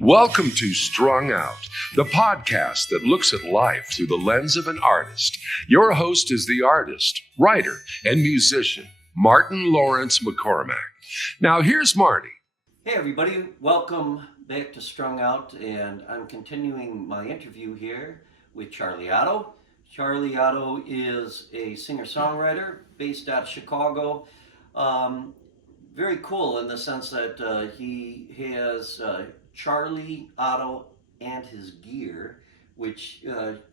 Welcome to Strung Out, the podcast that looks at life through the lens of an artist. Your host is the artist, writer, and musician, Martin Lawrence McCormack. Now, here's Marty. Hey, everybody. Welcome back to Strung Out, and I'm continuing my interview here with Charlie OTTO. Charlie OTTO is a singer-songwriter based out of Chicago. Very cool in the sense that he has Charlie OTTO and his gear, which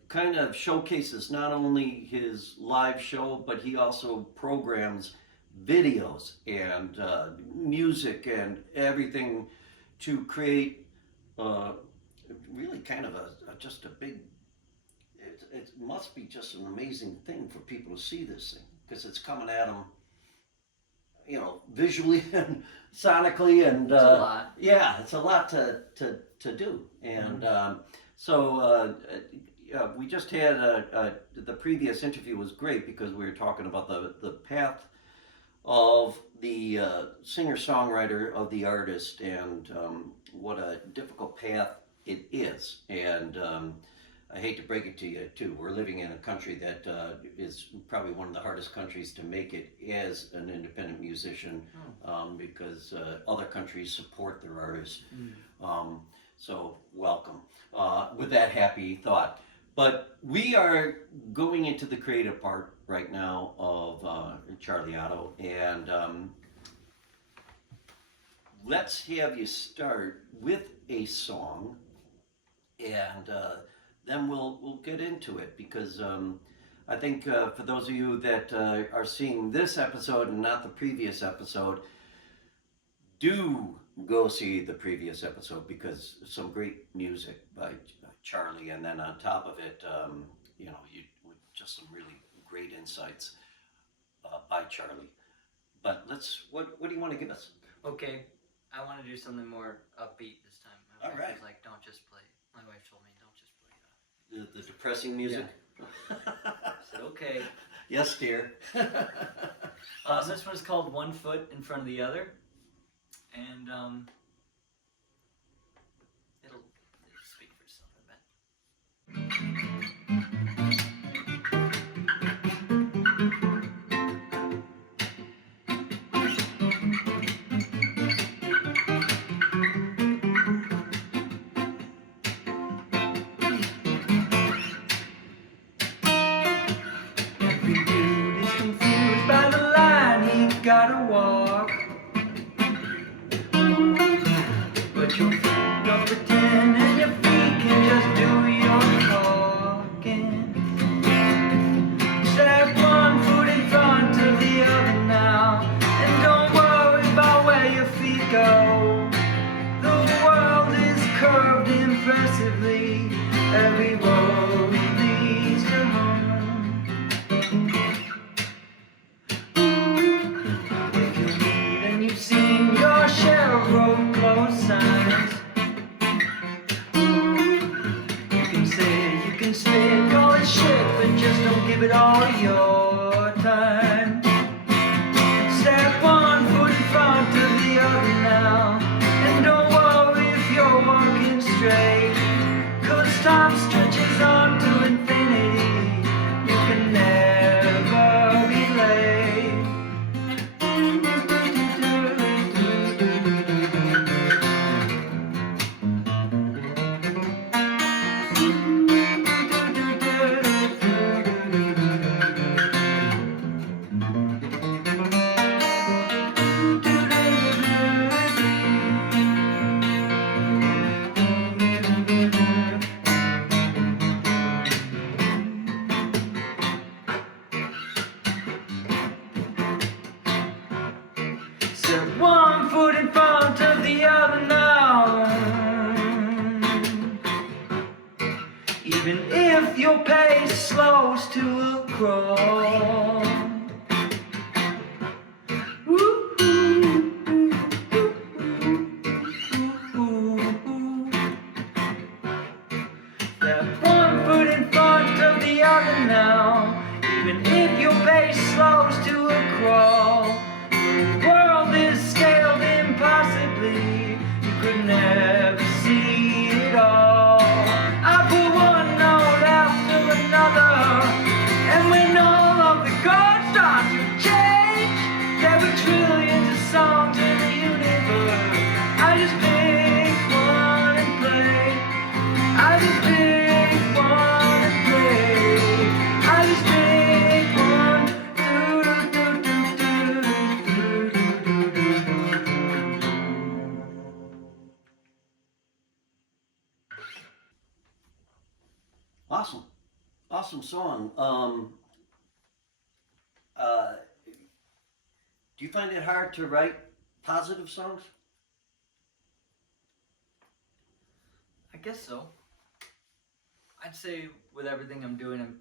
kind of showcases not only his live show, but he also programs videos and music and everything to create really kind of just a big, it must be just an amazing thing for people to see this thing, because it's coming at them, you know, visually and sonically, and it's a lot. Yeah, it's a lot to do. And we just had the previous interview was great because we were talking about the path of the singer-songwriter, of the artist, and what a difficult path it is. And I hate to break it to you, too. We're living in a country that is probably one of the hardest countries to make it as an independent musician, because other countries support their artists. So welcome, with that happy thought. But we are going into the creative part right now of Charlie OTTO, and let's have you start with a song, and then we'll get into it, because I think for those of you that are seeing this episode and not the previous episode, do go see the previous episode, because some great music by Charlie, and then on top of it, you know, just some really great insights by Charlie. But what do you want to give us? Okay, I want to do something more upbeat this time. My wife was like, don't just play. My wife told me, don't just play the depressing music? Yeah. I said, okay. Yes, dear. This one's called One Foot in Front of the Other. And it'll speak for itself in a bit. Every dude is confused by the line he gotta walk. But your feet don't pretend, and your feet can just do your talking. Step one foot in front of the other now, and don't worry about where your feet go. The world is curved impressively, every road leads to home. If you read and you've seen your share of road closed signs, you can say, you can spit, call it shit, but just don't give it all your time. Step one foot in front of the other now, and don't worry if you're walking straight, 'cause time stretches on to infinity. You can never be late. Step one foot in front of the other now. Even if your pace slows to a crawl. Step one foot in front of the other now. Even if your pace slows to a crawl. The world is scaled impossibly. You could never see awesome song. Do you find it hard to write positive songs? I guess so. I'd say with everything I'm doing, I'm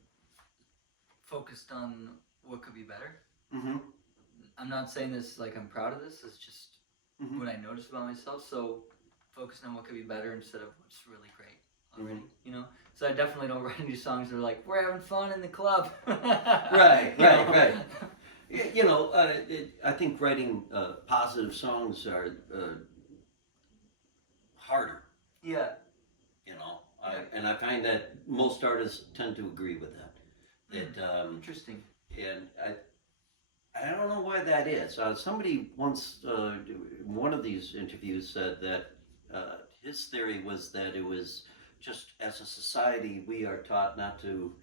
focused on what could be better. Mm-hmm. I'm not saying this like I'm proud of this. It's just Mhm. what I noticed about myself. So focused on what could be better instead of what's really great already. You know. So I definitely don't write any songs that are like we're having fun in the club. Right. You know, I think writing positive songs are harder. Yeah. You know, Yeah. and I find that most artists tend to agree with that. Interesting. And I don't know why that is. Somebody once, in one of these interviews, said that his theory was that it was just as a society we are taught not to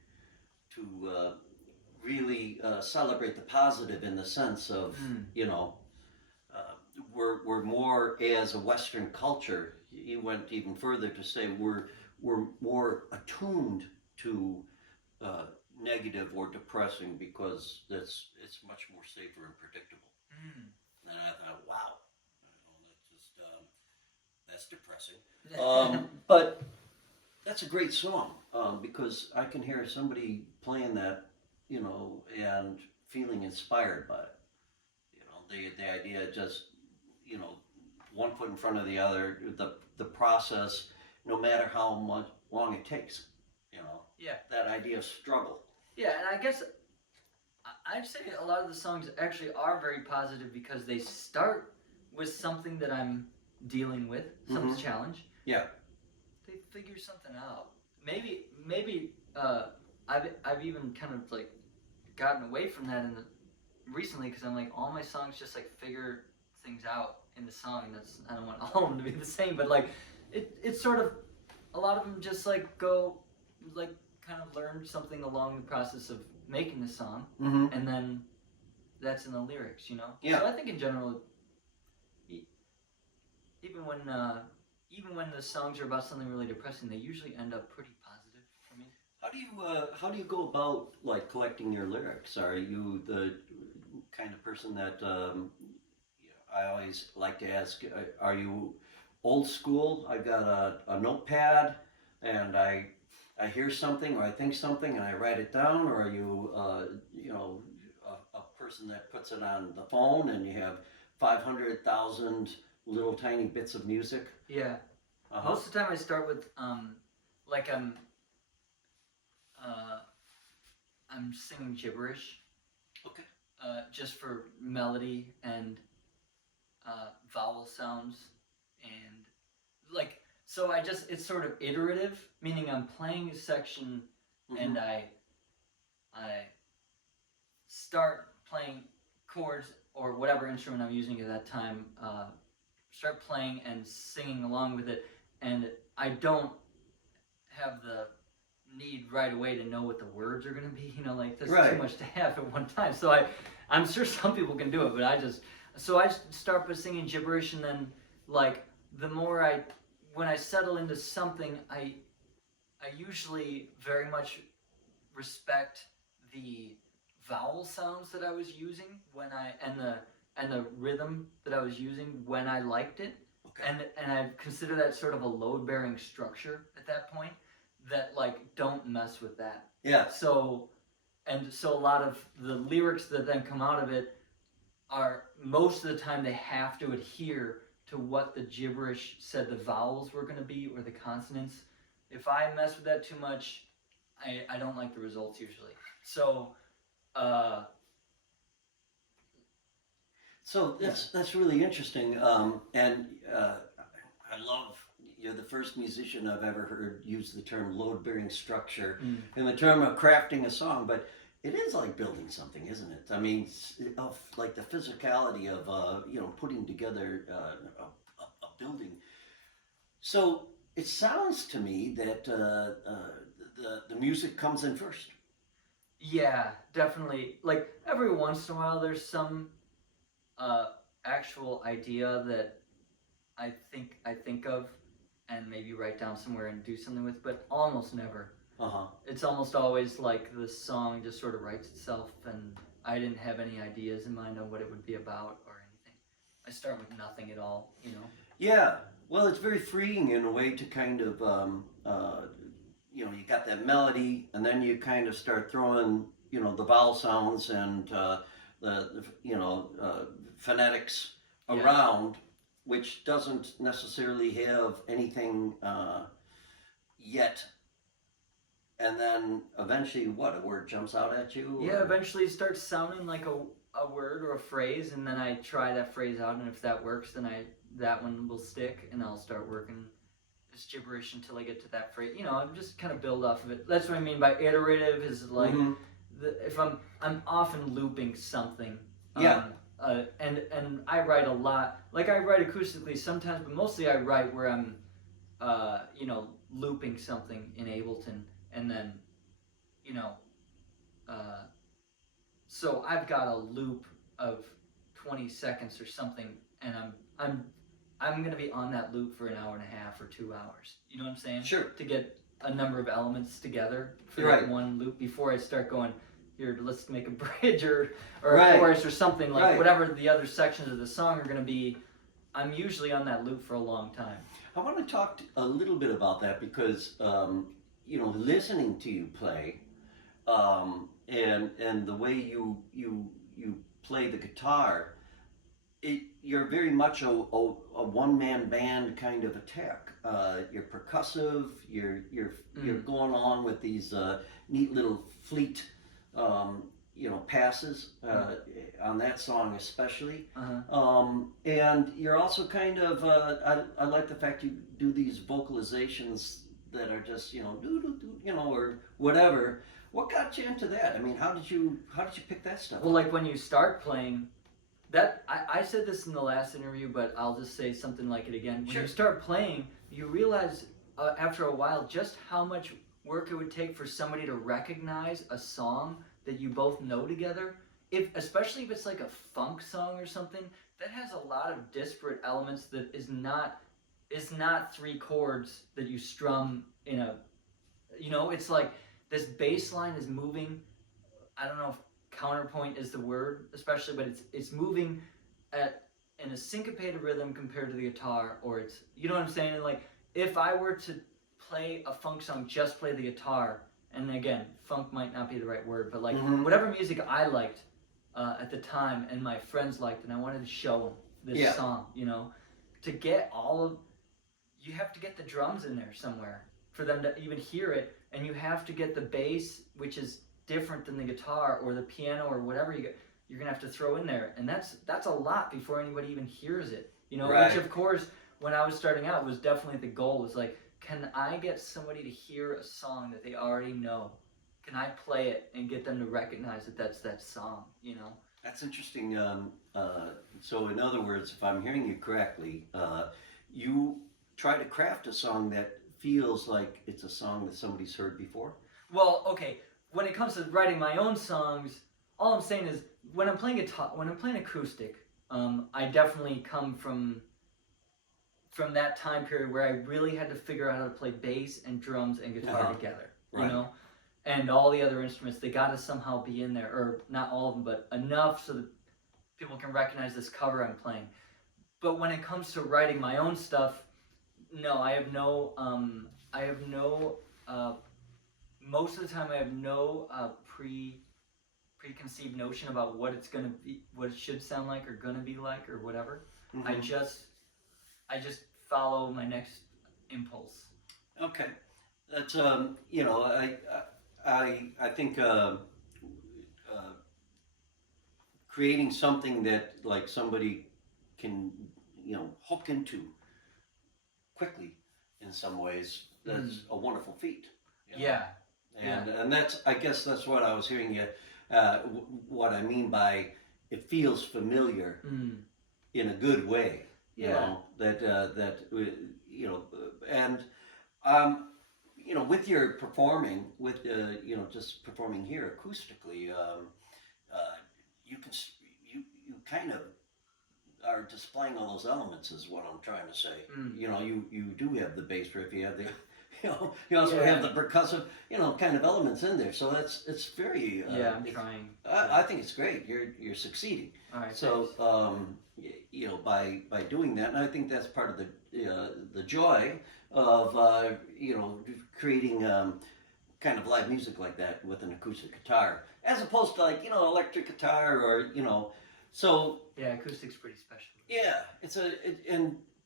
really celebrate the positive in the sense of you know we're more as a Western culture. He went even further to say we're more attuned to negative or depressing because it's much more safer and predictable. And I thought, wow, that's depressing. But that's a great song because I can hear somebody playing that, you know, and feeling inspired by it. You know, the idea just, you know, one foot in front of the other, the process, no matter how much long it takes. You know, Yeah. that idea of struggle. Yeah, and I guess I'd say a lot of the songs actually are very positive because they start with something that I'm dealing with, some challenge. Yeah. They figure something out. Maybe I've even kind of like gotten away from that recently because I'm like all my songs just like figure things out in the song. I don't want all of them to be the same, but like it's sort of a lot of them just like go like kind of learn something along the process of making the song, and then that's in the lyrics, you know. Yeah. So I think in general, even when the songs are about something really depressing, they usually end up pretty positive for me. How do you go about like collecting your lyrics? Are you the kind of person that I always like to ask? Are you old school? I've got a notepad, and I hear something or I think something and I write it down, or are you you know a person that puts it on the phone and you have 500,000 little tiny bits of music? Yeah. Most of the time I start with like I'm singing gibberish. Okay. Just for melody and vowel sounds and like so it's sort of iterative, meaning I'm playing a section and I start playing chords or whatever instrument I'm using at that time, start playing and singing along with it, and I don't have the need right away to know what the words are going to be, you know, like that's too much to have at one time. So I'm sure some people can do it, but I start by singing gibberish, and then like the more when I settle into something, I usually very much respect the vowel sounds that I was using and the rhythm that I was using when I liked it. Okay. And I consider that sort of a load-bearing structure at that point that like don't mess with that. Yeah. So a lot of the lyrics that then come out of it are most of the time they have to adhere to what the gibberish said the vowels were going to be or the consonants. If I mess with that too much, I don't like the results usually. So that's really interesting, and I love you're the first musician I've ever heard use the term load-bearing structure in the term of crafting a song, but it is like building something, isn't it? I mean, like the physicality of you know putting together a building. So it sounds to me that the music comes in first. yeah, definitely. Like every once in a while, there's some actual idea that I think of and maybe write down somewhere and do something with, but almost never. It's almost always like the song just sort of writes itself, and I didn't have any ideas in mind on what it would be about or anything. I start with nothing at all, you know. Yeah. Well, it's very freeing in a way to kind of, you know, you got that melody, and then you kind of start throwing, you know, the vowel sounds and the you know, phonetics around, which doesn't necessarily have anything yet. And then eventually, what, a word jumps out at you? Or? Yeah, eventually it starts sounding like a word or a phrase, and then I try that phrase out, and if that works, then that one will stick, and I'll start working this gibberish until I get to that phrase. You know, I'm just kind of build off of it. That's what I mean by iterative. Is like if I'm often looping something. And I write a lot. Like I write acoustically sometimes, but mostly I write where I'm, you know, looping something in Ableton, and then, you know, so I've got a loop of 20 seconds or something, and I'm gonna be on that loop for an hour and a half or 2 hours. You know what I'm saying? Sure. To get a number of elements together for that one loop before I start going, here, let's make a bridge or a chorus or something, like whatever the other sections of the song are gonna be. I'm usually on that loop for a long time. I want to talk a little bit about that because, you know, listening to you play, and the way you play the guitar, you're very much a one-man band kind of attack. You're percussive. You're going on with these neat little fleet, you know, passes on that song especially. And you're also kind of I like the fact you do these vocalizations that are just, you know, you know, or whatever. What got you into that? I mean, how did you pick that stuff? Well, like when you start playing, that I said this in the last interview, but I'll just say something like it again. When you start playing, you realize after a while just how much work it would take for somebody to recognize a song that you both know together. Especially if it's like a funk song or something that has a lot of disparate elements that is not 3 chords that you strum in a, you know, it's like this bass line is moving. I don't know if counterpoint is the word, especially, but it's moving in a syncopated rhythm compared to the guitar, or it's, you know what I'm saying? And like if I were to play a funk song, just play the guitar, and again, funk might not be the right word, but like whatever music I liked at the time and my friends liked, and I wanted to show them this song, you know, to get you have to get the drums in there somewhere for them to even hear it, and you have to get the bass, which is different than the guitar or the piano or whatever you're gonna have to throw in there, and that's a lot before anybody even hears it, you know. Which of course, when I was starting out, was definitely the goal. Was like, can I get somebody to hear a song that they already know? Can I play it and get them to recognize that that's that song, you know? That's interesting. So in other words, if I'm hearing you correctly, you try to craft a song that feels like it's a song that somebody's heard before? Well, okay. When it comes to writing my own songs, all I'm saying is when I'm playing acoustic, I definitely come from that time period where I really had to figure out how to play bass and drums and guitar together, you know? And all the other instruments, they got to somehow be in there, or not all of them, but enough so that people can recognize this cover I'm playing. But when it comes to writing my own stuff, no, I have no, most of the time I have no preconceived notion about what it's gonna be, what it should sound like or gonna be like or whatever. I just follow my next impulse. Okay, that's you know, I think creating something that like somebody can, you know, hook into quickly in some ways, that's a wonderful feat. You know? And that's, I guess that's what I was hearing you, what I mean by it feels familiar in a good way, you know, that you know, and you know, with your performing, with you know, just performing here acoustically, you kind of are displaying all those elements is what I'm trying to say. Mm. You know, you do have the bass riff, you have the, you also Yeah. have the percussive, kind of elements in there. So it's very. I'm trying. I think it's great. You're succeeding. All right. So by doing that, and I think that's part of the joy of creating kind of live music like that with an acoustic guitar, as opposed to like electric guitar or so. Yeah, acoustic's pretty special. Yeah,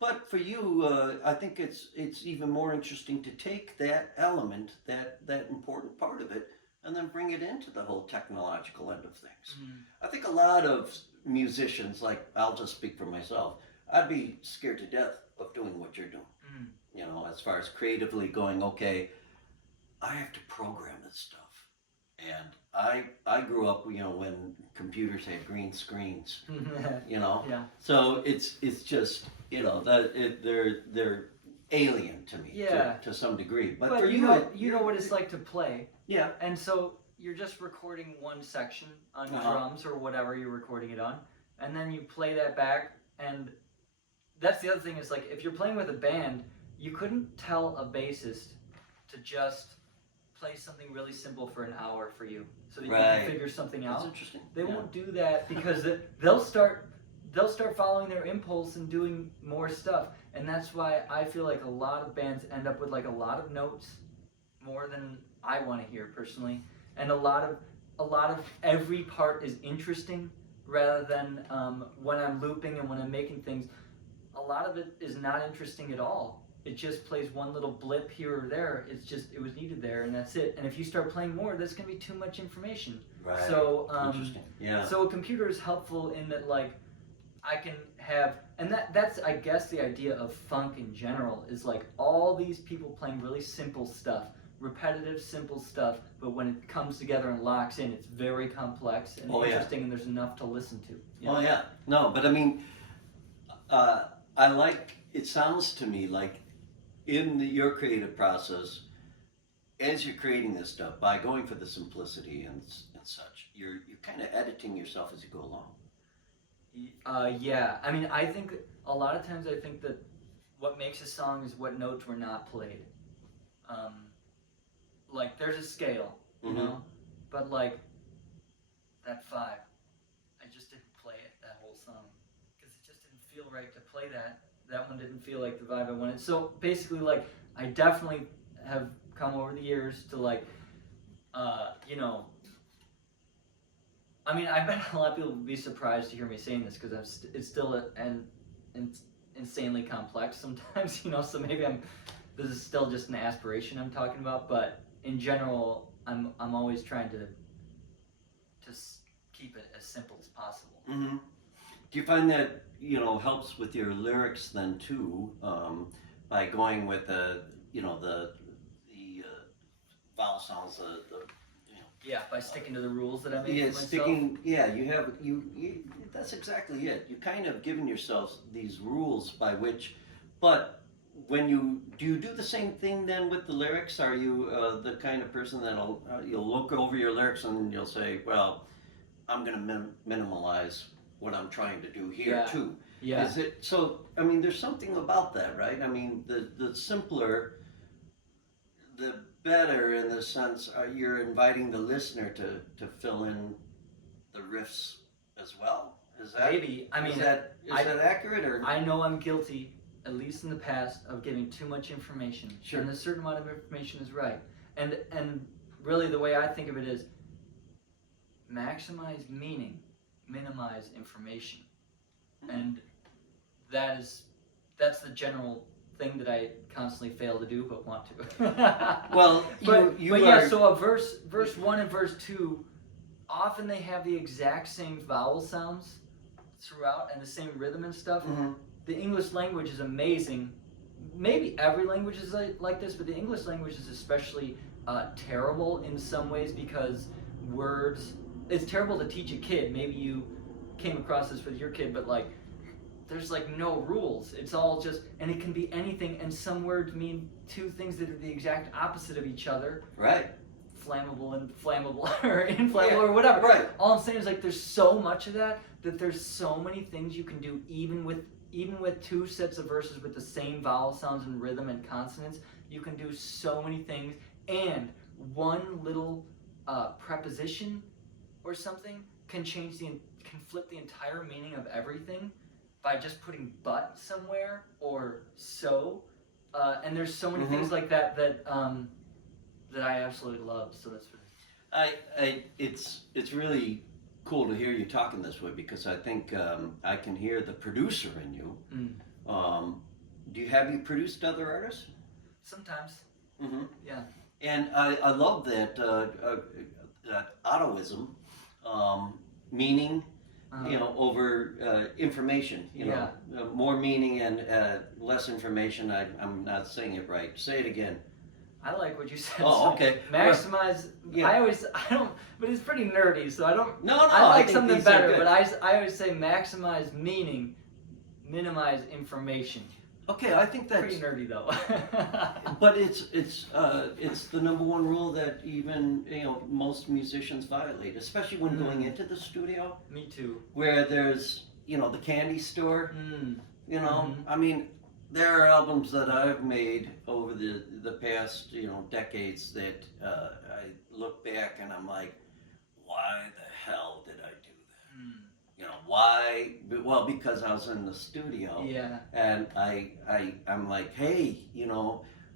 but for you, I think it's even more interesting to take that element, that important part of it, and then bring it into the whole technological end of things. Mm. I think a lot of musicians, like I'll just speak for myself, I'd be scared to death of doing what you're doing. Mm. As far as creatively going, okay, I have to program this stuff. And I grew up, when computers had green screens, Yeah. So it's just, they're alien to me, Yeah. to some degree. But But for you you, know what it's like to play. yeah, And so you're just recording one section on drums or whatever you're recording it on, and then you play that back. And that's the other thing is like if you're playing with a band, you couldn't tell a bassist to just play something really simple for an hour for you so that you can figure something that's out. interesting. They Yeah. won't do that because they'll start following their impulse and doing more stuff. And that's why I feel like a lot of bands end up with like a lot of notes, more than I want to hear personally, and a lot of every part is interesting rather than when I'm looping and when I'm making things, a lot of it is not interesting at all. It just plays one little blip here or there. It was needed there, and that's it. And if you start playing more, that's gonna be too much information. Right. So Interesting. Yeah. So a computer is helpful in that, like, I can have, and that's I guess the idea of funk in general is like all these people playing really simple stuff, repetitive, simple stuff. But when it comes together and locks in, it's very complex and interesting, and there's enough to listen to. Oh yeah. No, but I mean, it sounds to me like in your creative process, as you're creating this stuff, by going for the simplicity and such, you're kind of editing yourself as you go along. Yeah. I mean, I think a lot of times I think that what makes a song is what notes were not played. Like there's a scale, but like that 5, I just didn't play it that whole song because it just didn't feel right to play that. That one didn't feel like the vibe I wanted. So basically, like, I definitely have come over the years to like, I mean, I bet a lot of people would be surprised to hear me saying this because it's still insanely complex sometimes, so maybe this is still just an aspiration I'm talking about, but in general, I'm always trying to keep it as simple as possible. Mm-hmm. Do you find that helps with your lyrics then too, by going with the vowel sounds, Yeah, by sticking to the rules that I make for myself. That's exactly it. You kind of given yourselves these rules by which, but when do you do the same thing then with the lyrics? Are you the kind of person that'll you'll look over your lyrics and you'll say, well, I'm going to minimalize what I'm trying to do here too. Yeah. Is it so? I mean, there's something about that, right? I mean, the simpler, the better in the sense you're inviting the listener to fill in the riffs as well. Is that maybe? I mean, is that accurate or? I know I'm guilty, at least in the past, of giving too much information. Sure. And a certain amount of information is right. And really, the way I think of it is maximize meaning, minimize information, and that's the general thing that I constantly fail to do but want to. Well, so a verse 1 and verse 2, often they have the exact same vowel sounds throughout and the same rhythm and stuff. Mm-hmm. The English language is amazing. Maybe every language is like this, but the English language is especially terrible in some ways because it's terrible to teach a kid. Maybe you came across this with your kid, but like there's like no rules. It's all just, and it can be anything, and some words mean two things that are the exact opposite of each other. Right. Flammable and flammable or inflammable or whatever. Right. All I'm saying is like there's so much of that that there's so many things you can do even with two sets of verses with the same vowel sounds and rhythm and consonants. You can do so many things, and one little preposition or something can flip the entire meaning of everything by just putting but somewhere or so. And there's so many things like that that I absolutely love. So that's really... It's really cool to hear you talking this way, because I think I can hear the producer in you. Have you produced other artists? Sometimes. Yeah. And I love that that OTTOism, meaning, over information. You know, more meaning and less information. I'm not saying it right. Say it again. I like what you said. Oh, okay. Maximize. Yeah. I don't, but it's pretty nerdy, so I don't. No. I like something better, good. but I always say maximize meaning, minimize information. Okay, I think that's pretty nerdy though. But it's the number one rule that even most musicians violate, especially when going into the studio. Me too. Where there's the candy store. I mean, there are albums that I've made over the past decades that I look back and I'm like, why the hell did I do that? Why? Well, because I was in the studio. Yeah. And I'm like, hey,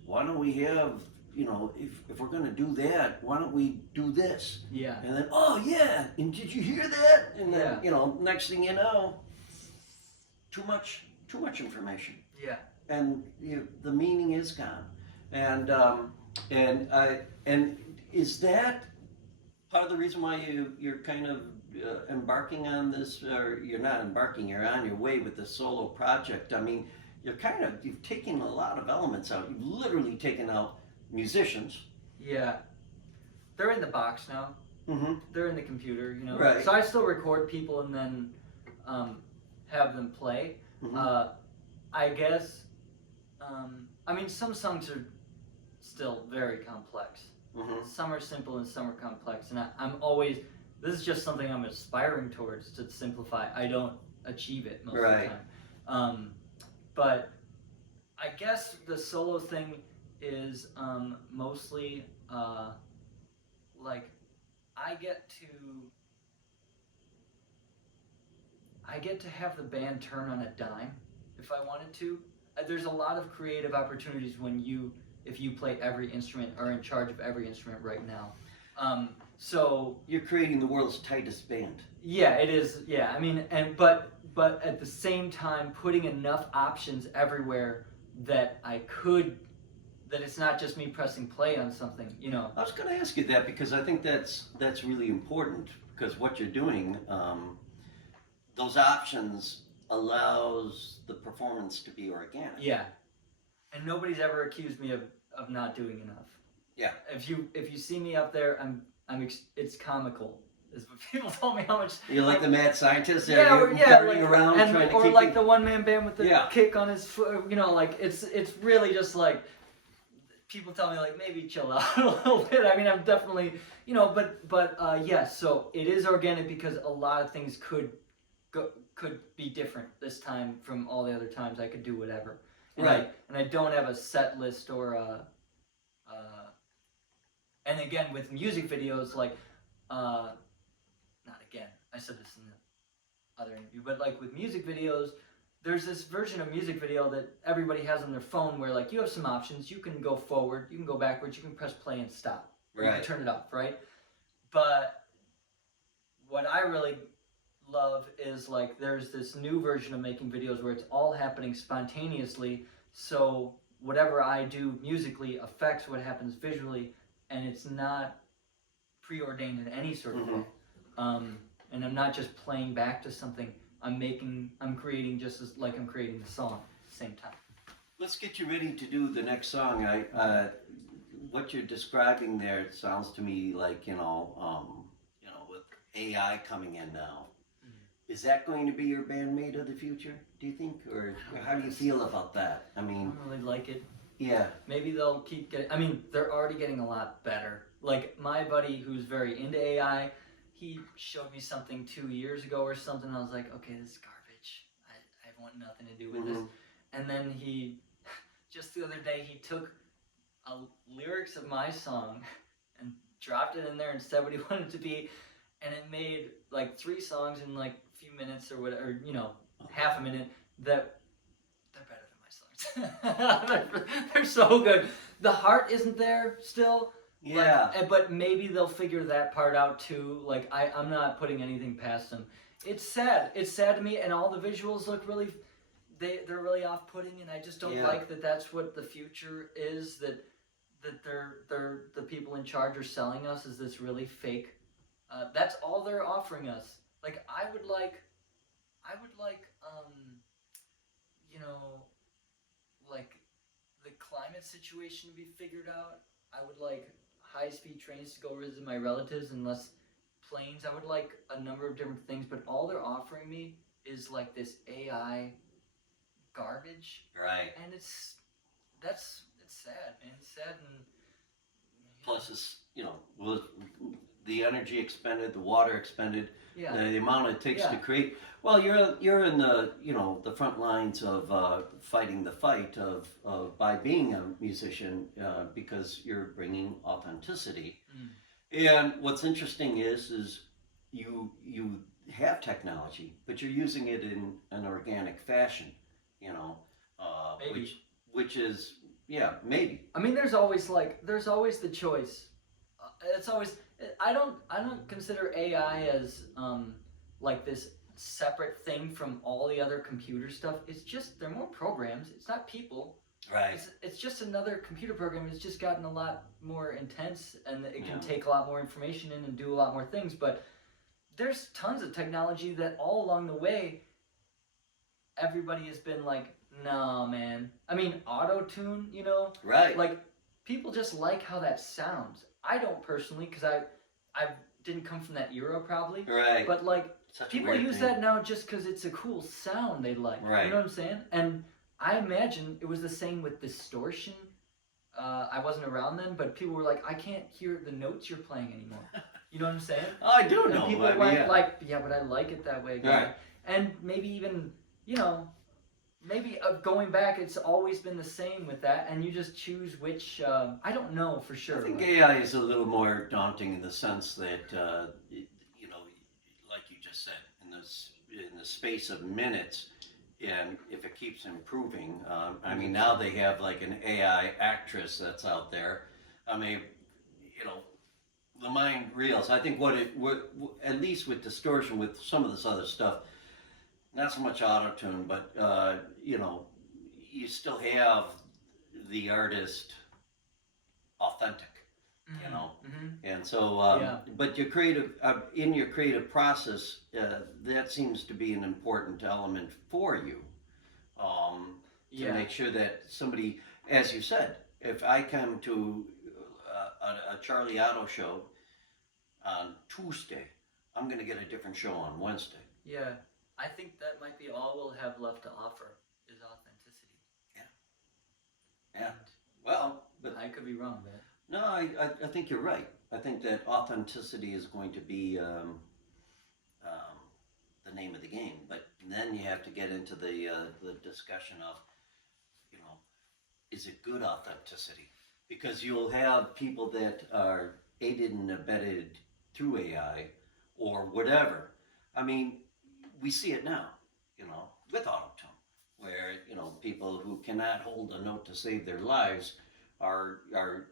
why don't we have, if we're gonna do that, why don't we do this? Yeah. And then, oh yeah, and did you hear that? And then, next thing you know, too much information. Yeah. And the meaning is gone. And is that part of the reason why you're kind of embarking on this, or you're not embarking, you're on your way with the solo project? I mean, you've taken a lot of elements out. You've literally taken out musicians. Yeah. They're in the box now. They're in the computer, Right. So I still record people and then have them play. I guess, I mean, some songs are still very complex. Some are simple and some are complex. And I'm always, this is just something I'm aspiring towards, to simplify. I don't achieve it most of the time. But I guess the solo thing is mostly like I get to have the band turn on a dime if I wanted to. There's a lot of creative opportunities if you play every instrument, or in charge of every instrument right now. So you're creating the world's tightest band. Yeah, it is. Yeah, I mean, but at the same time, putting enough options everywhere that it's not just me pressing play on something. I was going to ask you that, because I think that's really important, because what you're doing, those options allows the performance to be organic. Yeah, and nobody's ever accused me of not doing enough. Yeah. If you see me up there, it's comical. Is what people told me how much. You're like the mad scientist. Yeah, running around trying to or keep like the one-man band with the Yeah. kick on his foot. Like it's really just like, people tell me like, maybe chill out a little bit. I mean, I'm definitely but yes. So it is organic, because a lot of things could be different this time from all the other times. I could do whatever. And I don't have a set list or a. And again, with music videos, like, not again, I said this in the other interview, but like with music videos, there's this version of music video that everybody has on their phone where like you have some options. You can go forward, you can go backwards, you can press play and stop. Right. You can turn it off, right? But what I really love is like there's this new version of making videos where it's all happening spontaneously, so whatever I do musically affects what happens visually, and it's not preordained in any sort of way. And I'm not just playing back to something. I'm creating just as like I'm creating the song at the same time. Let's get you ready to do the next song. What you're describing there, it sounds to me like with AI coming in now. Is that going to be your bandmate of the future, do you think? Or how do you feel about that? I mean, I don't really like it. Yeah. Maybe they'll keep getting, they're already getting a lot better. Like my buddy who's very into AI, he showed me something 2 years ago or something. I was like, okay, this is garbage. I want nothing to do with this. And then he, just the other day, he took lyrics of my song and dropped it in there and said what he wanted it to be, and it made like 3 songs in like a few minutes or whatever, you know, half a minute, that they're better than my songs. they're so good. The heart isn't there still. Yeah. Like, but maybe they'll figure that part out too. Like, I'm not putting anything past them. It's sad. It's sad to me, and all the visuals look really, they're really off-putting, and I just don't like that. That's what the future is. That they're the people in charge are selling us is this really fake. That's all they're offering us. Like, I would like, you know, like the climate situation to be figured out. I would like high-speed trains to go visit my relatives and less planes. I would like a number of different things, but all they're offering me is like this AI garbage. Right. And it's sad, man. It's sad, and plus it's, you know, the energy expended, the water expended, yeah. the amount it takes to create. Well, you're in the, you know, the front lines of fighting the fight of by being a musician because you're bringing authenticity. And what's interesting is you have technology, but you're using it in an organic fashion, you know, which is maybe. I mean, there's always the choice. It's always, I don't consider AI as like this separate thing from all the other computer stuff. It's just, they're more programs. It's not people. Right. It's just another computer program. It's just gotten a lot more intense, and it can take a lot more information in and do a lot more things. But there's tons of technology that all along the way, everybody has been like, nah, man. I mean, auto-tune, you know? Right. Like, people just like how that sounds. I don't personally, because I didn't come from that era probably. Right. But like, Such people use that now just because it's a cool sound they like. Right. You know what I'm saying? And I imagine it was the same with distortion. I wasn't around then, but people were like, I can't hear the notes you're playing anymore. You know what I'm saying? Oh, I do know. And people like, but I like it that way. Right. And maybe even, you know, maybe going back, it's always been the same with that, and you just choose which. I don't know for sure. I think AI is a little more daunting in the sense that, you know, like you just said, in the space of minutes, and if it keeps improving, I mean, now they have like an AI actress that's out there. I mean, you know, the mind reels. I think what at least with distortion, with some of this other stuff, not so much auto-tune, but you know, you still have the artist authentic, you know, and so but your creative in your creative process, that seems to be an important element for you, to make sure that somebody, as you said, if I come to a Charlie Otto show on Tuesday, I'm going to get a different show on Wednesday. Yeah. I think that might be all we'll have left to offer is authenticity. Yeah. Well, but I could be wrong, man. no, I think you're right. I think that authenticity is going to be the name of the game. But then you have to get into the discussion of, you know, is it good authenticity? Because you'll have people that are aided and abetted through AI or whatever. I mean, we see it now, you know, with auto-tune, where, you know, people who cannot hold a note to save their lives are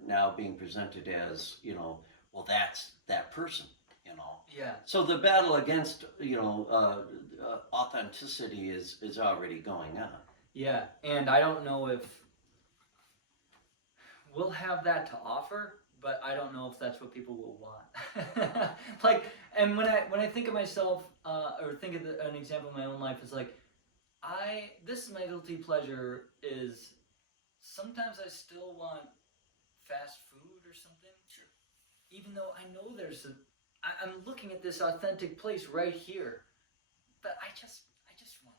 now being presented as, you know, well, that's that person, you know. Yeah. So the battle against, you know, authenticity is already going on. Yeah, and I don't know if we'll have that to offer, but I don't know if that's what people will want. Like, and when I think of myself, or think of an example of my own life, it's like, this is my guilty pleasure is sometimes I still want fast food or something. Sure. Even though I know I'm looking at this authentic place right here, but I just want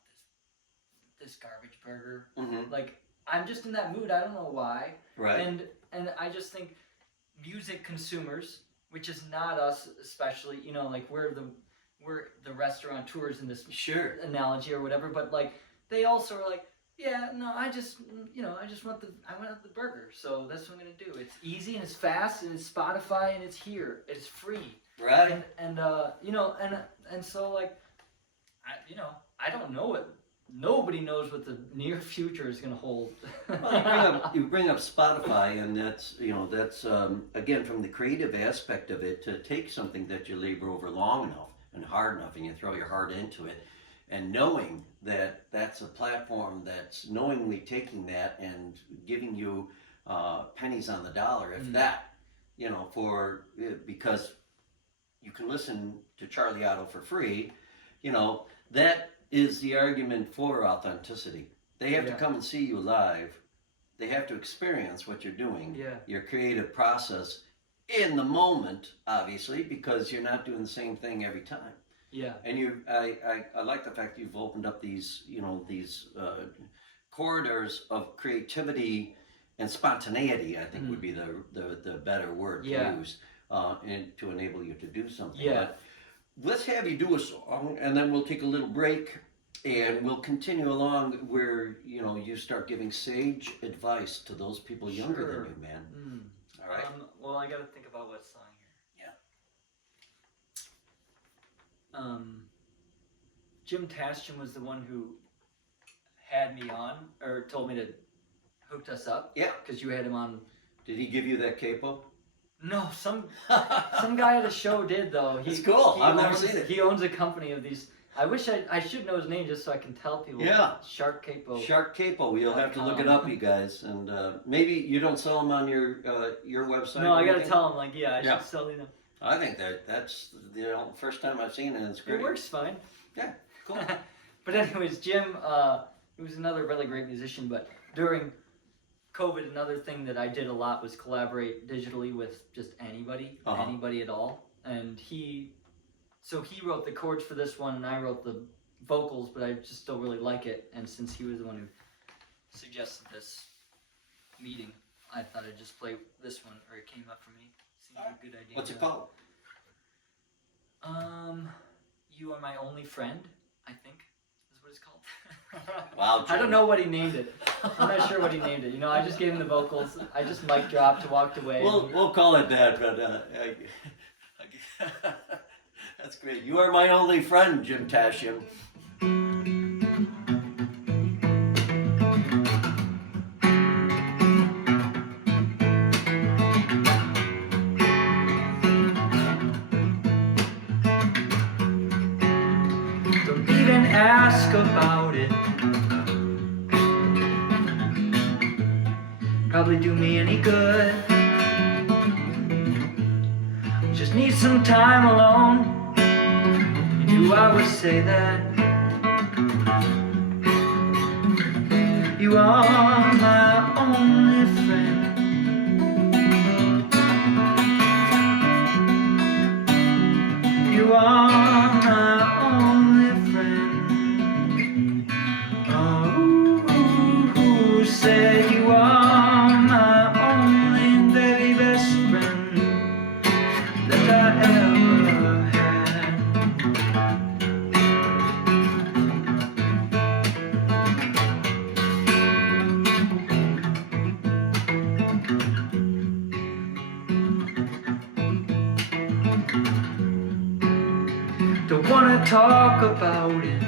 this garbage burger. Like, I'm just in that mood. I don't know why. Right. And I just think music consumers which is not us, especially. You know, like we're the restaurateurs in this Sure. analogy or whatever. But like they also are like, yeah, no, I just want the burger. So that's what I'm gonna do. It's easy and it's fast and it's Spotify and it's here. It's free. Right. And so like, I don't know what. Nobody knows what the near future is going to hold. Well, you bring up Spotify, and that's again, from the creative aspect of it, to take something that you labor over long enough and hard enough, and you throw your heart into it, and knowing that that's a platform that's knowingly taking that and giving you pennies on the dollar, if that, because you can listen to Charlie Otto for free, that is the argument for authenticity. They have to come and see you live. They have to experience what you're doing, your creative process in the moment, obviously, because you're not doing the same thing every time. Yeah. And I like the fact that you've opened up these corridors of creativity and spontaneity, I think would be the better word to use, and to enable you to do something. Yeah. But let's have you do a song, and then we'll take a little break, and we'll continue along where you start giving sage advice to those people younger than you, man. All right. Well, I got to think about what song here. Yeah. Jim Tastian was the one who had me on, or told me to hooked us up. Yeah. Because you had him on. Did he give you that capo? No, some guy at a show did though. It's cool. I've never seen it. He owns a company of these. I wish I should know his name just so I can tell people. Yeah. Shark Capo. Shark Capo. You'll have to look it up, you guys. And maybe you don't sell them on your website. No, I gotta tell him I should sell them. I think that's the first time I've seen it. It's great. It works fine. Yeah. Cool. But anyways, Jim, he was another really great musician. But during COVID, another thing that I did a lot was collaborate digitally with just anybody at all. And he wrote the chords for this one, and I wrote the vocals, but I just don't really like it. And since he was the one who suggested this meeting, I thought I'd just play this one, or it came up for me. Seems like a good idea. What's it called? You Are My Only Friend, I think is what it's called. Wow, I don't know what he named it. I'm not sure what he named it. I just gave him the vocals. I just mic dropped and walked away. We'll call it that, but that's great. You are my only friend, Jim Tastian. Don't even ask about it. Probably do me any good. Just need some time alone. You knew I would say that. You are my only friend. You are my only friend. Oh, who said you are my only and very best friend that I ever had? Don't wanna talk about it,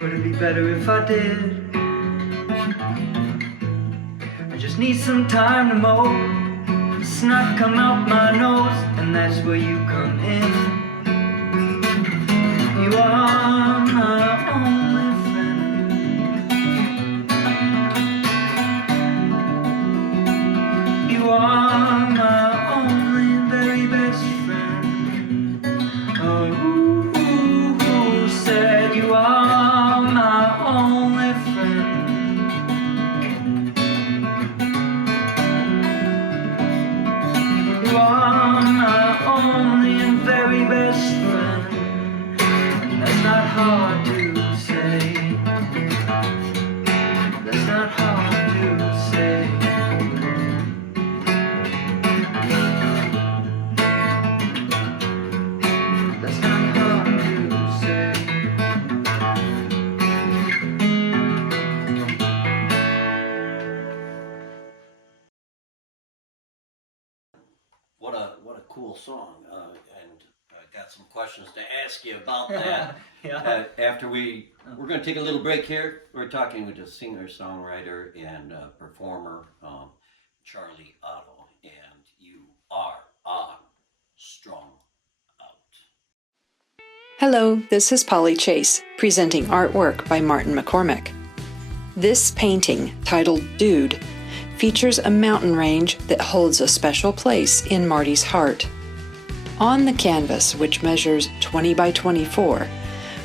but it'd be better if I did. I just need some time to mow snot come out my nose, and that's where you come in. You are my only friend. You are my only and very best friend. Oh, who said you are my only friend? You are my only and very best friend. That's not hard to say. That's not hard to say. What a cool song, and I got some questions to ask you about that. Yeah. After we're going to take a little break here. We're talking with a singer, songwriter, and performer, Charlie Otto, and you are on Strung Out. Hello, this is Polly Chase, presenting artwork by Martin McCormick. This painting, titled Dude, features a mountain range that holds a special place in Marty's heart. On the canvas, which measures 20 by 24,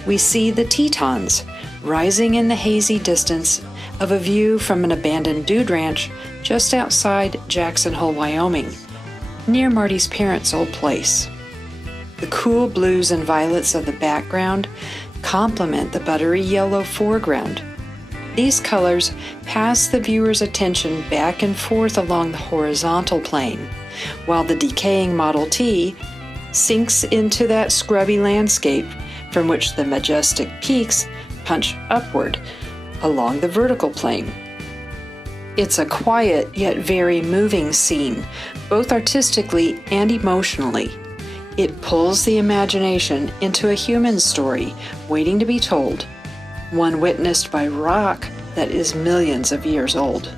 we see the Tetons rising in the hazy distance of a view from an abandoned dude ranch just outside Jackson Hole, Wyoming, near Marty's parents' old place. The cool blues and violets of the background complement the buttery yellow foreground. These colors pass the viewer's attention back and forth along the horizontal plane, while the decaying Model T sinks into that scrubby landscape from which the majestic peaks punch upward along the vertical plane. It's a quiet yet very moving scene, both artistically and emotionally. It pulls the imagination into a human story waiting to be told, one witnessed by rock that is millions of years old.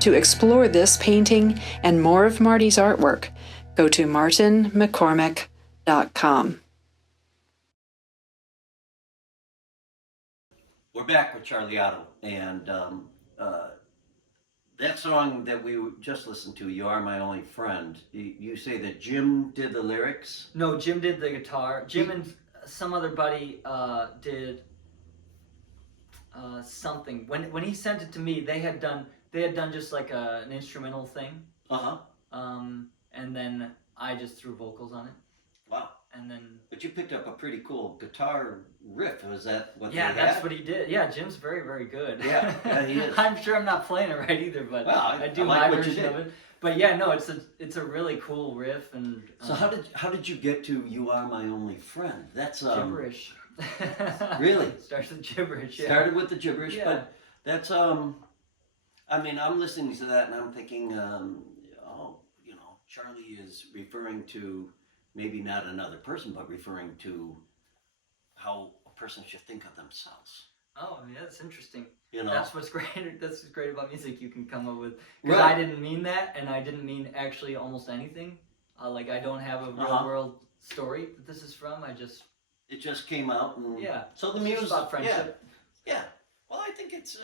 To explore this painting and more of Marty's artwork, go to martinmccormick.com. We're back with Charlie Otto, and that song that we just listened to, "You Are My Only Friend," you say that Jim did the lyrics? No, Jim did the guitar. Jim and some other buddy did something. When he sent it to me, they had done just like an instrumental thing. Uh-huh. And then I just threw vocals on it. Wow. And then. But you picked up a pretty cool guitar riff. Was that what? Yeah, they that's had? what he did. Yeah, Jim's very, very good. Yeah, he is. I'm sure I'm not playing it right either, but well, I do like my what you version did. of it. But yeah, no, it's a really cool riff. And So how did you get to "You Are My Only Friend"? That's gibberish. Really? Starts with gibberish. Yeah. Started with the gibberish, Yeah. but that's I mean, I'm listening to that and I'm thinking, oh, you know, Charlie is referring to maybe not another person, but referring to how a person should think of themselves. Oh, yeah, that's interesting. You know, That's what's great. That's what's great about music. You can come up with. Because Right. I didn't mean that, and I didn't mean actually almost anything. Like I don't have a real Uh-huh. world story that this is from. it just came out, and Yeah. So the It's just music, about friendship. yeah. Well, I think it's.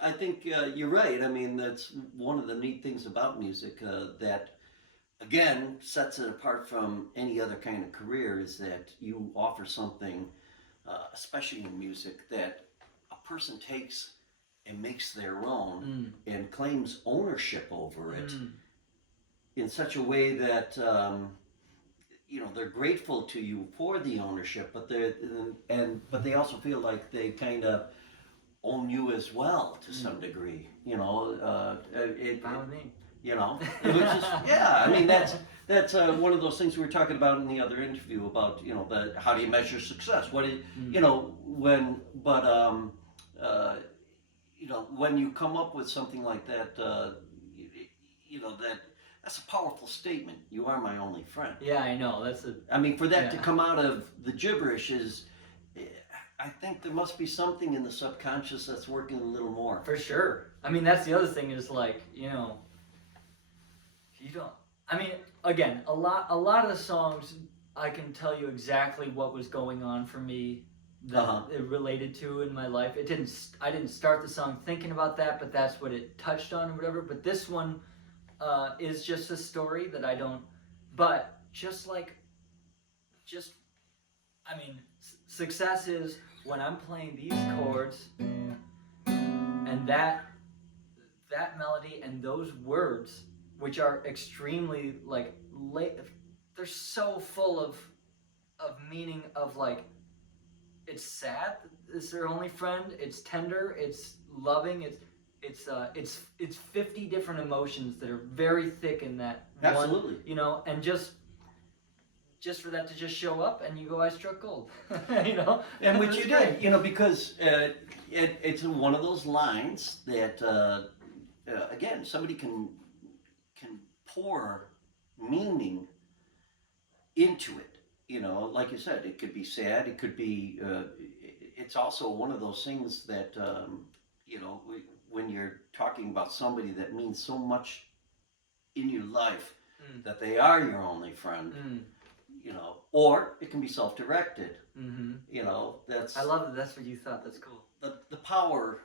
I think you're right. I mean, that's one of the neat things about music that, again, sets it apart from any other kind of career is that you offer something, especially in music, that a person takes and makes their own and claims ownership over it in such a way that you know, they're grateful to you for the ownership, but they also feel like they kind of own you as well to some degree. You know, Fine with me. you know, which is, yeah. I mean, that's one of those things we were talking about in the other interview about, you know, the how do you measure success? What is, you know, you know, when you come up with something like that, you know, that's a powerful statement. You are my only friend. Yeah, I know. I mean, for that to Yeah. come out of the gibberish is, I think there must be something in the subconscious that's working a little more. For sure. I mean, that's the other thing is like, you know, you don't. I mean, again, a lot of the songs I can tell you exactly what was going on for me that it related to in my life. I didn't start the song thinking about that, but that's what it touched on or whatever. But this one is just a story that I don't. But I mean, success is when I'm playing these chords and that melody and those words, which are extremely like they're so full of meaning of like, it's sad, it's their only friend, it's tender, it's loving, it's 50 different emotions that are very thick in that Absolutely. one, you know, and just for that to just show up and you go, I struck gold, you know, And which It's you great. did, you know, because it's one of those lines that, again, somebody can pour meaning into it. You know, like you said, it could be sad. It could be. It's also one of those things that you know, when you're talking about somebody that means so much in your life, that they are your only friend. You know, or it can be self-directed. You know, that's. I love that. That's what you thought. That's cool. The power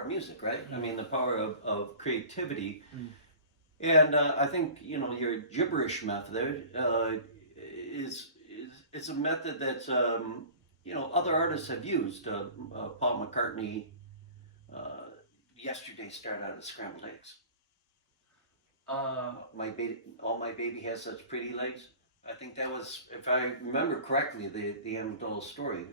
of music, right? I mean, the power of creativity. And I think, you know, your gibberish method is it's a method that you know, other artists have used. Paul McCartney yesterday started out as scrambled eggs. All my baby has such pretty legs. I think that was, if I remember correctly, the end of the whole story.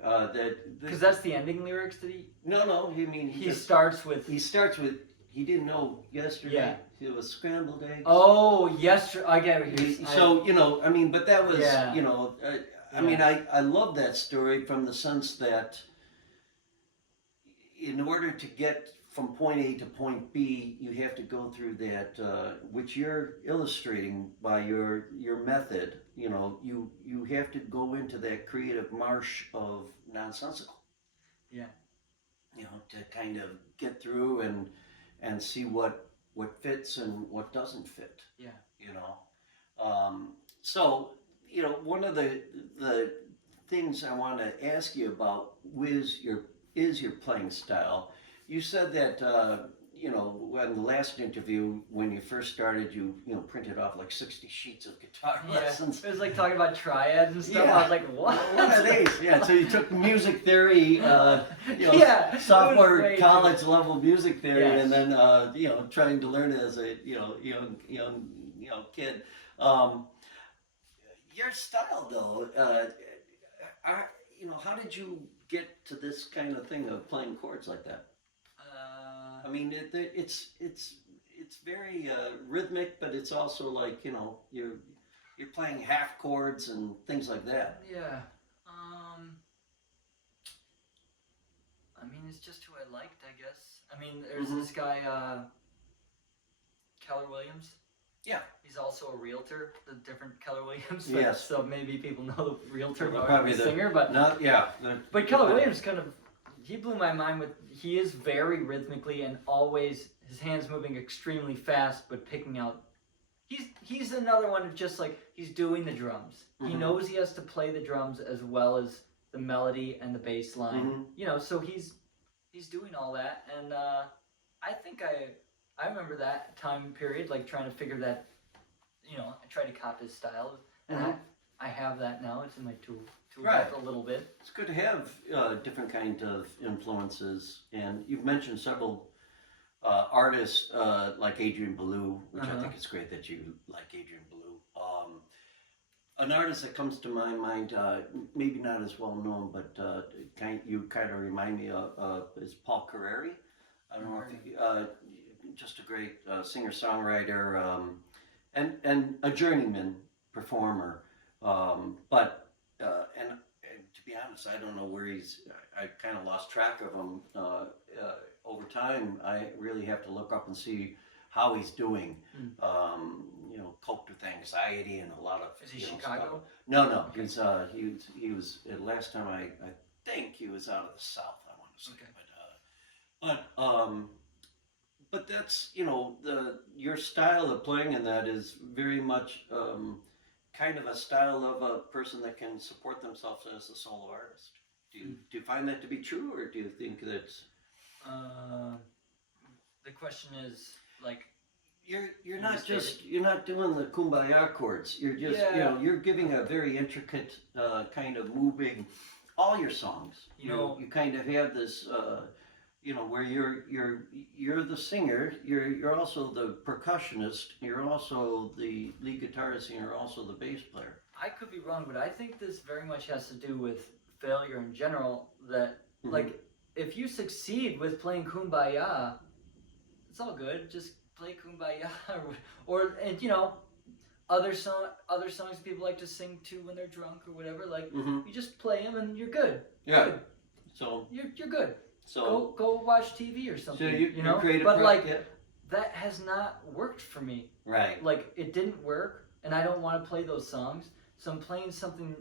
Because that's the ending lyrics that he. No. I mean, He starts with. He didn't know yesterday. Yeah. It was scrambled eggs. Oh, yesterday. I get what you're saying. So, you know, I mean, but that was, Yeah. you know, I mean, I love that story from the sense that in order to get from point A to point B, you have to go through that, which you're illustrating by your method. You know, you have to go into that creative marsh of nonsensical. Yeah. You know, to kind of get through and see what fits and what doesn't fit. Yeah. You know, so you know, one of the things I want to ask you about is your playing style. You said that you know, in the last interview, when you first started, you know, printed off like 60 sheets of guitar lessons. It was like talking about triads and stuff. Yeah. I was like, what? What are these? Yeah, so you took music theory, you know, Yeah, sophomore way college level music theory, Yes. and then you know, trying to learn it as a young kid. Your style, though, you know, how did you get to this kind of thing of playing chords like that? I mean, it's very rhythmic, but it's also like, you know, you're playing half chords and things like that. Yeah. I mean, it's just who I liked, I guess. I mean, there's this guy, Keller Williams. Yeah. He's also a realtor, the different Keller Williams. Yes. So maybe people know the realtor Well, more probably than the the- singer, but Not, yeah. But Keller Williams kind of, he blew my mind with, he is very rhythmically and always, his hands moving extremely fast, but picking out, he's another one of just like, he's doing the drums. He knows he has to play the drums as well as the melody and the bass line. You know, so he's doing all that, and I think I remember that time period, like trying to figure that, you know, I tried to copy his style, and I have that now. It's in my tool Right. belt a little bit. It's good to have different kinds of influences, and you've mentioned several artists like Adrian Belew, which I think it's great that you like Adrian Belew. An artist that comes to my mind, maybe not as well known, but you kind of remind me of is Paul Carreri. I don't know if you, just a great singer-songwriter and a journeyman performer. But to be honest, I don't know where he's. I kind of lost track of him over time. I really have to look up and see how he's doing. You know, coped with anxiety and a lot of. Is he you know, Chicago? stuff. No. Okay. He was last time I think he was out of the South. I want to say, but that's, you know, your style of playing in that is very much kind of a style of a person that can support themselves as a solo artist. Do you find that to be true, or do you think that's The question is like, you're not doing the kumbaya chords. You're just you know, you're giving a very intricate kind of moving all your songs. You kind of have this you know, where you're the singer, you're also the percussionist, you're also the lead guitarist, and you're also the bass player. I could be wrong, but I think this very much has to do with failure in general. That like, if you succeed with playing Kumbaya, it's all good. Just play Kumbaya, or and you know, other songs people like to sing to when they're drunk or whatever. Like you just play them and you're good. Yeah. Good. So you're good. so Go watch TV or something. so you know. create a but like, that has not worked for me. Right. Like, it didn't work, and I don't want to play those songs, so I'm playing something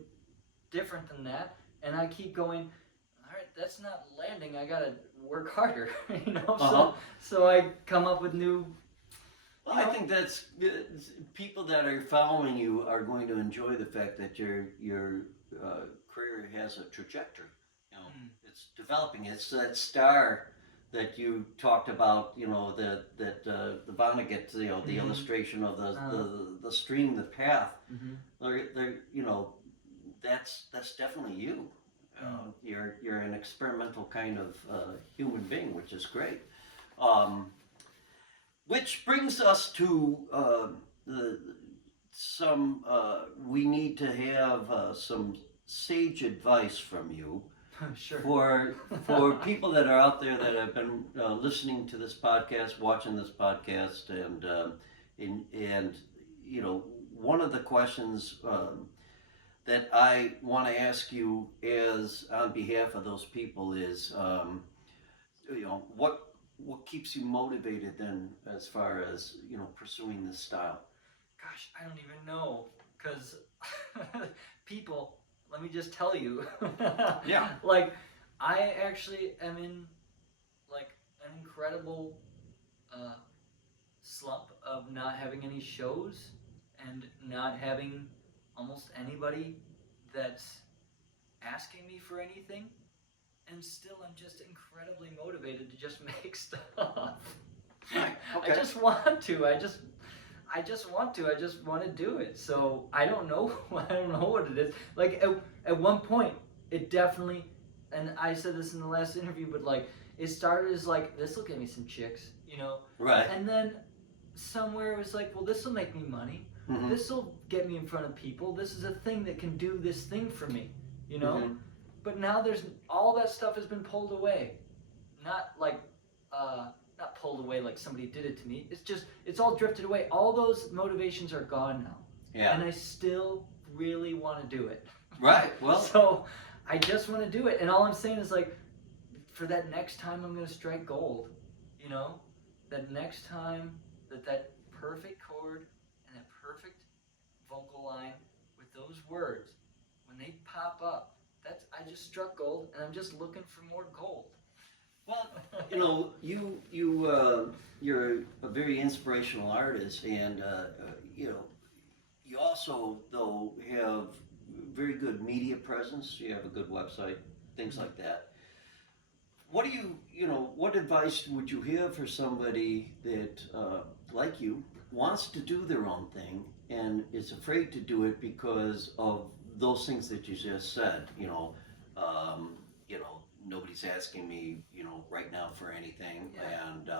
different than that, and I keep going, all right, that's not landing, I gotta work harder, you know? So I come up with new... Well, I think that's people that are following you are going to enjoy the fact that your career has a trajectory. You know, it's developing. It's that star that you talked about. You know, the Vonnegut. You know, the illustration of the stream, the path. They're, you know, that's definitely you. You're an experimental kind of human being, which is great. Which brings us to we need to have some sage advice from you. Sure. For people that are out there that have been listening to this podcast, watching this podcast, and you know, one of the questions that I want to ask you is on behalf of those people is, you know, what keeps you motivated then as far as, you know, pursuing this style? Gosh, I don't even know, because people, let me just tell you. Yeah. Like, I actually am in, like, an incredible slump of not having any shows and not having almost anybody that's asking me for anything. And still, I'm just incredibly motivated to just make stuff. Right. Okay. I just want to. I just want to. I just want to do it. So I don't know. I don't know what it is. Like at one point, it definitely. And I said this in the last interview, but like it started as like, this will get me some chicks, you know. Right. And then somewhere it was like, well, this will make me money. This will get me in front of people. This is a thing that can do this thing for me, you know. But now there's all that stuff has been pulled away, not like not pulled away like somebody did it to me. It's just it's all drifted away. All those motivations are gone now. Yeah. And I still really want to do it. Right. Well. So I just want to do it, and all I'm saying is like, for that next time I'm gonna strike gold, you know, that next time that perfect chord and that perfect vocal line with those words, when they pop up. I just struck gold, and I'm just looking for more gold. Well, you know, you're a very inspirational artist, and you know, you also though have very good media presence. You have a good website, things like that. What do you know? What advice would you have for somebody that, like you, wants to do their own thing and is afraid to do it because of those things that you just said? You know, nobody's asking me, you know, right now for anything, and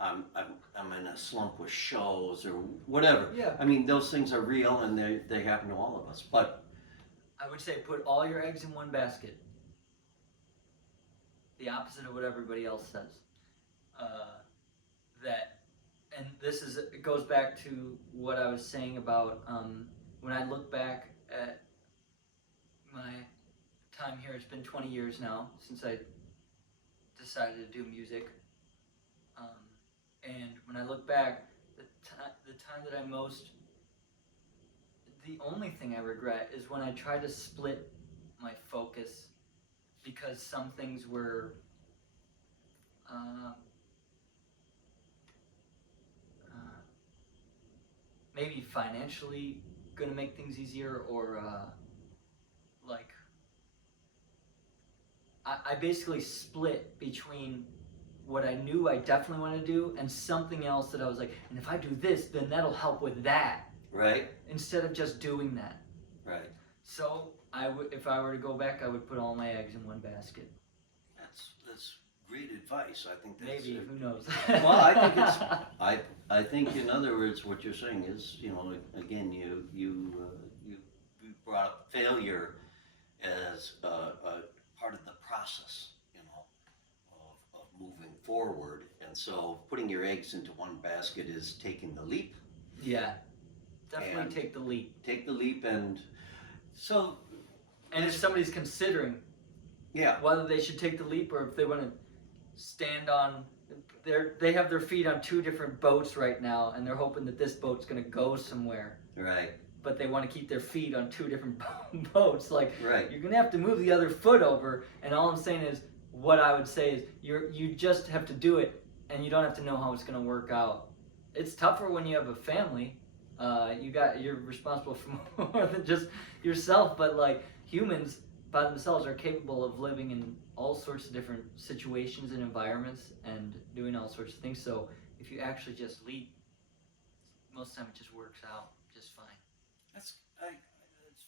I'm in a slump with shows or whatever. Yeah. I mean, those things are real and they happen to all of us. But I would say put all your eggs in one basket. The opposite of what everybody else says. And this is, it goes back to what I was saying about when I look back at my time here, it's been 20 years now since I decided to do music. And when I look back, the time that the only thing I regret is when I tried to split my focus because some things were maybe financially going to make things easier, or like I basically split between what I knew I definitely want to do and something else that I was like, and if I do this, then that'll help with that. right, Instead of just doing that. right. So if I were to go back, I would put all my eggs in one basket. That's great advice. I think that's Maybe, who knows? Well, I think it's. I think in other words, what you're saying is, you know, again, you brought up failure as a part of the process, you know, of moving forward, and so putting your eggs into one basket is taking the leap. Yeah, definitely And take the leap. Take the leap, and so. And if somebody's considering Yeah. whether they should take the leap or if they want to stand on they have their feet on two different boats right now, and they're hoping that this boat's going to go somewhere. Right. But they want to keep their feet on two different boats. Like, Right. you're going to have to move the other foot over. And all I'm saying is, what I would say is, you just have to do it, and you don't have to know how it's going to work out. It's tougher when you have a family. You're responsible for more than just yourself. But like, humans by themselves are capable of living in all sorts of different situations and environments and doing all sorts of things. So if you actually just lead, most of the time it just works out just fine. That's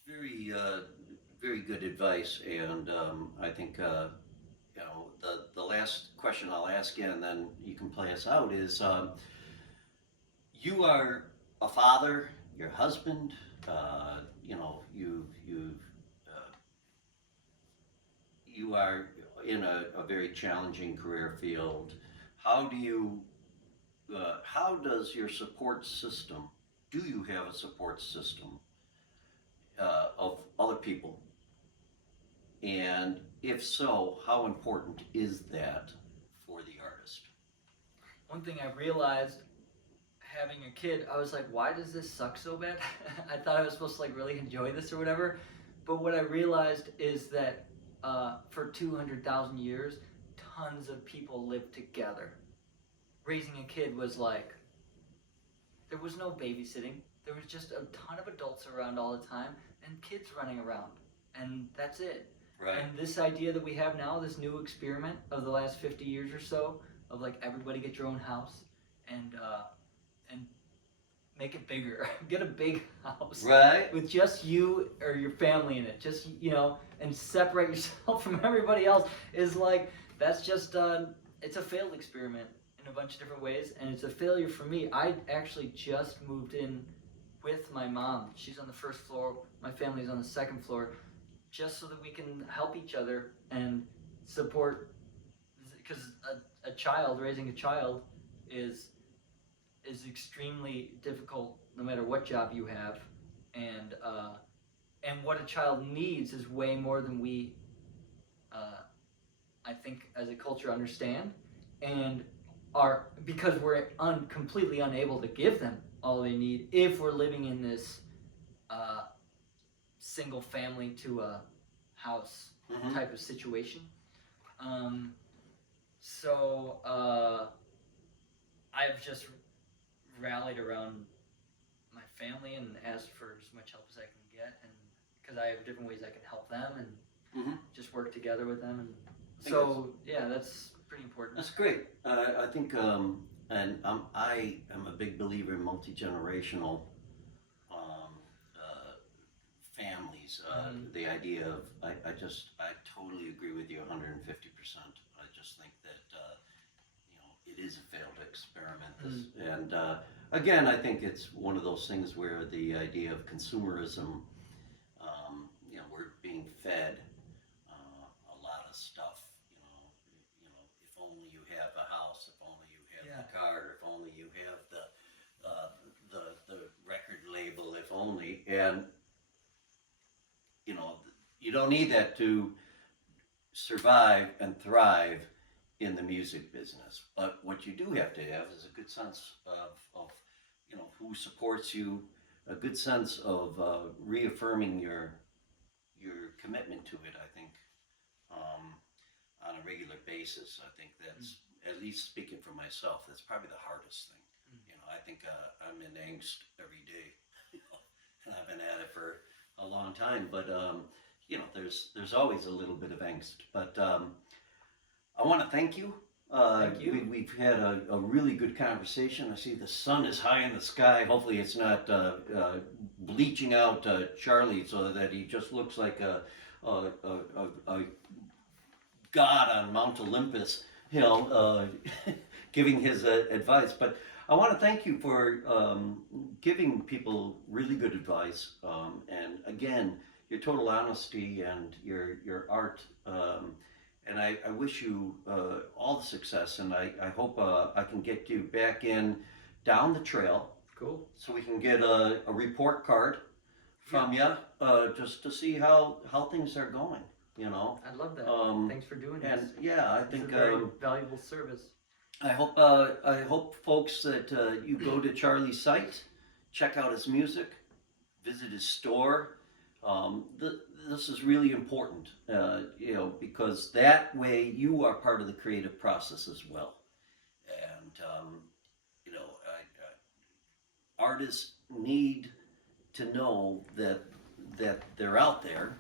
very very good advice, and I think the last question I'll ask you, and then you can play us out, is you are a father, your husband, you are in a very challenging career field. How does your support system, do you have a support system of other people? And if so, how important is that for the artist? One thing I realized having a kid, I was like, why does this suck so bad? I thought I was supposed to like really enjoy this or whatever. But what I realized is that for 200,000 years, tons of people lived together. Raising a kid was like, there was no babysitting. There was just a ton of adults around all the time and kids running around. And that's it. Right. And this idea that we have now, this new experiment of the last 50 years or so, of like everybody get your own house and make it bigger. Get a big house. Right. With just you or your family in it. Just, and separate yourself from everybody else is like, that's just, it's a failed experiment in a bunch of different ways. And it's a failure for me. I actually just moved in with my mom. She's on the first floor. My family's on the second floor. Just so that we can help each other and support, because raising a child is extremely difficult no matter what job you have, and what a child needs is way more than we I think as a culture understand, and are, because we're completely unable to give them all they need if we're living in this single family to a house type of situation. So I've just rallied around my family and asked for as much help as I can get, and because I have different ways I can help them and just work together with them. And so yeah, that's pretty important. That's great. I think, and I am a big believer in multi-generational families. The idea of, I totally agree with you 150%. I just think that it is a failed experiment. And again, I think it's one of those things where the idea of consumerism, we're being fed a lot of stuff. If only you have a house, if only you have the car, if only you have the record label, if only, and you don't need that to survive and thrive in the music business. But what you do have to have is a good sense of who supports you, a good sense of reaffirming your commitment to it, I think, on a regular basis. I think that's, at least speaking for myself, that's probably the hardest thing. I think I'm in angst every day, and I've been at it for a long time, but there's always a little bit of angst. But I want to thank you. Thank you. We've had a really good conversation. I see the sun is high in the sky. Hopefully it's not bleaching out Charlie so that he just looks like a god on Mount Olympus, giving his advice. But I want to thank you for giving people really good advice, and again, your total honesty and your art. And I wish you all the success, and I hope I can get you back in down the trail. Cool. So we can get a report card from you, just to see how things are going. I love that. Thanks for doing and this. yeah, I It's think a very valuable service. I hope folks that you go to Charlie's site, check out his music, visit his store. This is really important, because that way you are part of the creative process as well. And artists need to know that they're out there.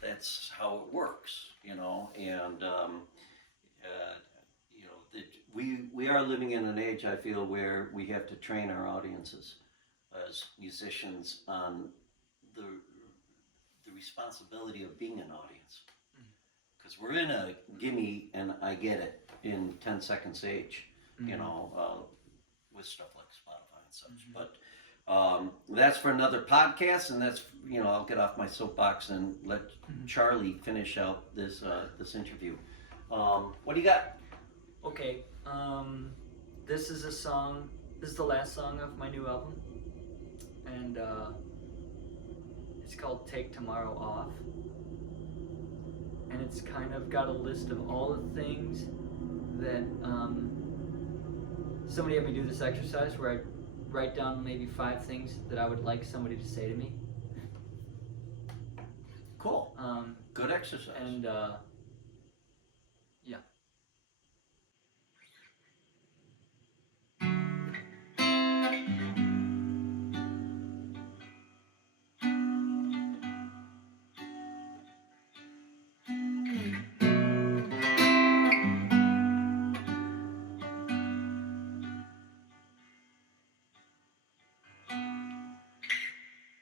That's how it works, and that we are living in an age, I feel, where we have to train our audiences as musicians on the responsibility of being an audience, because we're in a gimme and I get it in 10 seconds age, with stuff like Spotify and such. But that's for another podcast, and that's I'll get off my soapbox and let Charlie finish out this interview. What do you got? Okay, this is a song. This is the last song of my new album, and it's called "Take Tomorrow Off," and it's kind of got a list of all the things that somebody had me do this exercise where I write down maybe 5 things that I would like somebody to say to me. Cool. Good exercise. And yeah.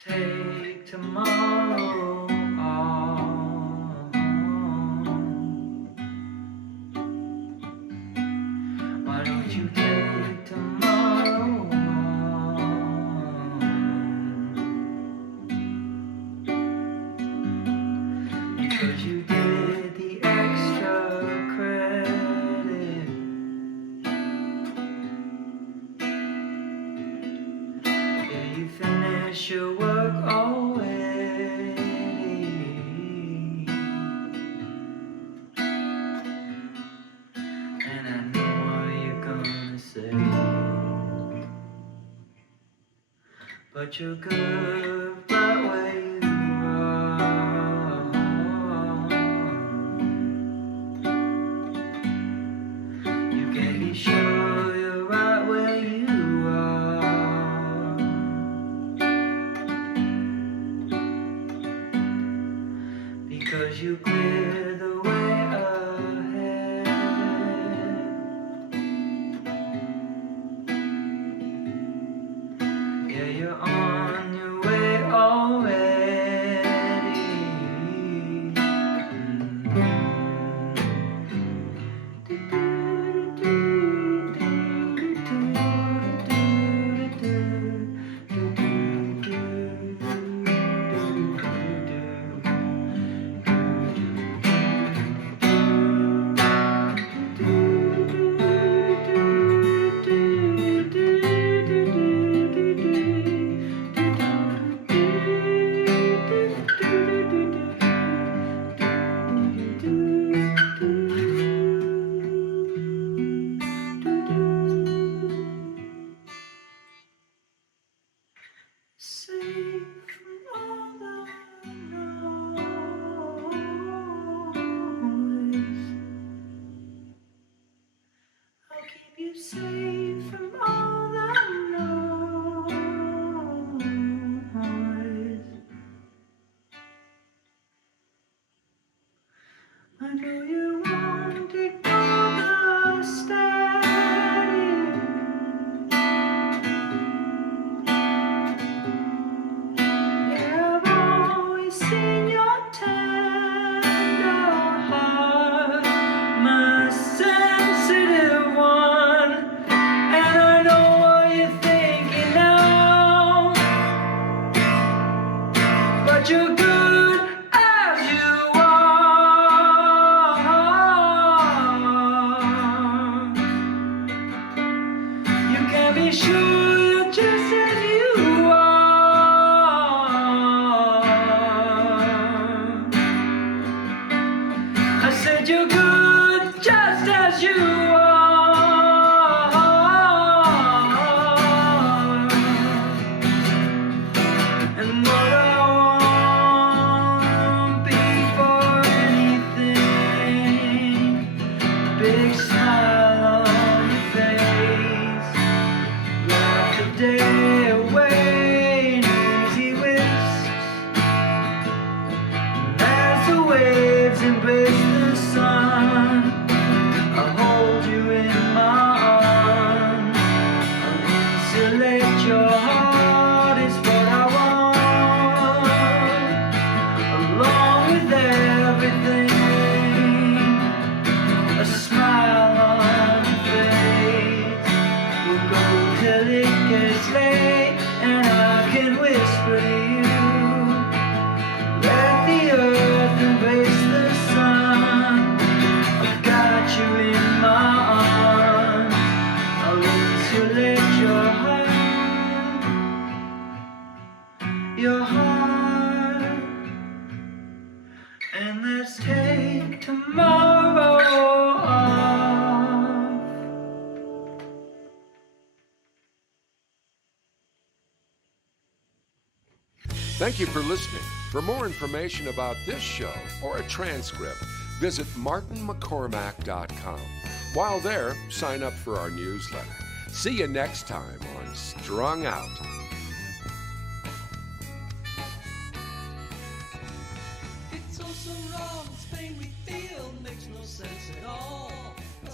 Take tomorrow off. Why don't you take tomorrow off? Because you did the extra credit. Yeah, you finish your work already. And I know what you're gonna say, but you're good right where you are. You can be sure you're right where you are, because you clear the way ahead. Yeah, you're on your way already. Safe from all the noise, I'll keep you safe from all the noise. I know you won't ignore the static. Yeah, I've always seen your tender heart, my sensitive one, and I know what you're thinking now, but you're good as you are. You can be sure you're just as you are. I said you're good just as you are. Thank you for listening. For more information about this show or a transcript, visit martinmccormack.com. While there, sign up for our newsletter. See you next time on Strung Out. It's all so wrong, this pain we feel makes no sense at all. A